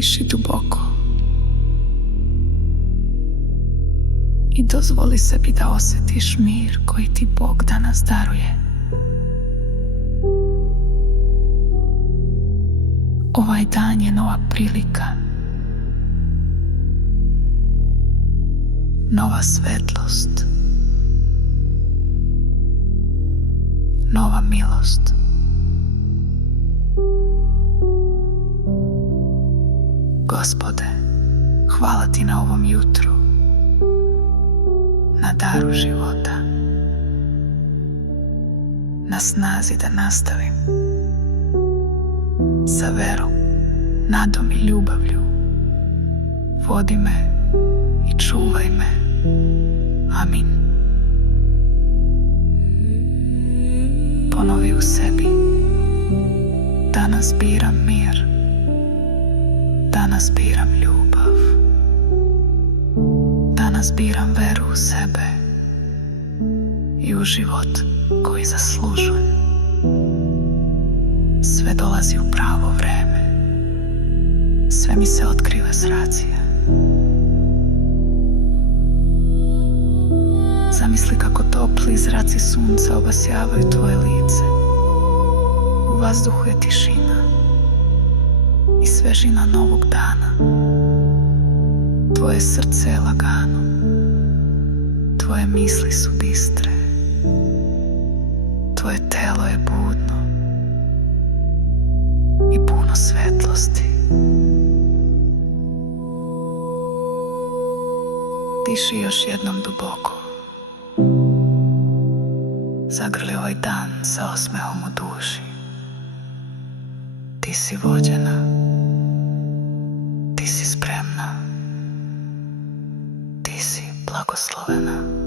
Diši duboko i dozvoli sebi da osjetiš mir koji ti Bog danas daruje. Ovaj dan je nova prilika, nova svetlost, nova milost. Gospode, hvala ti na ovom jutru, na daru života, na snazi da nastavim sa verom, nadom i ljubavlju. Vodi me i čuvaj me. Amin. Ponovi u sebi: danas biram mir, danas biram ljubav, danas biram veru u sebe i u život koji zaslužujem. Sve dolazi u pravo vreme, sve mi se otkriva s racije. Zamisli kako topli zraci sunca obasjavaju tvoje lice. U vazduhu je tišina i svežina novog dana. Tvoje srce je lagano, tvoje misli su bistre, tvoje telo je budno i puno svetlosti. Diši još jednom duboko. Zagrli ovaj dan sa osmehom u duši. Ti si vođena, ti si spremna, ti si blagoslovena.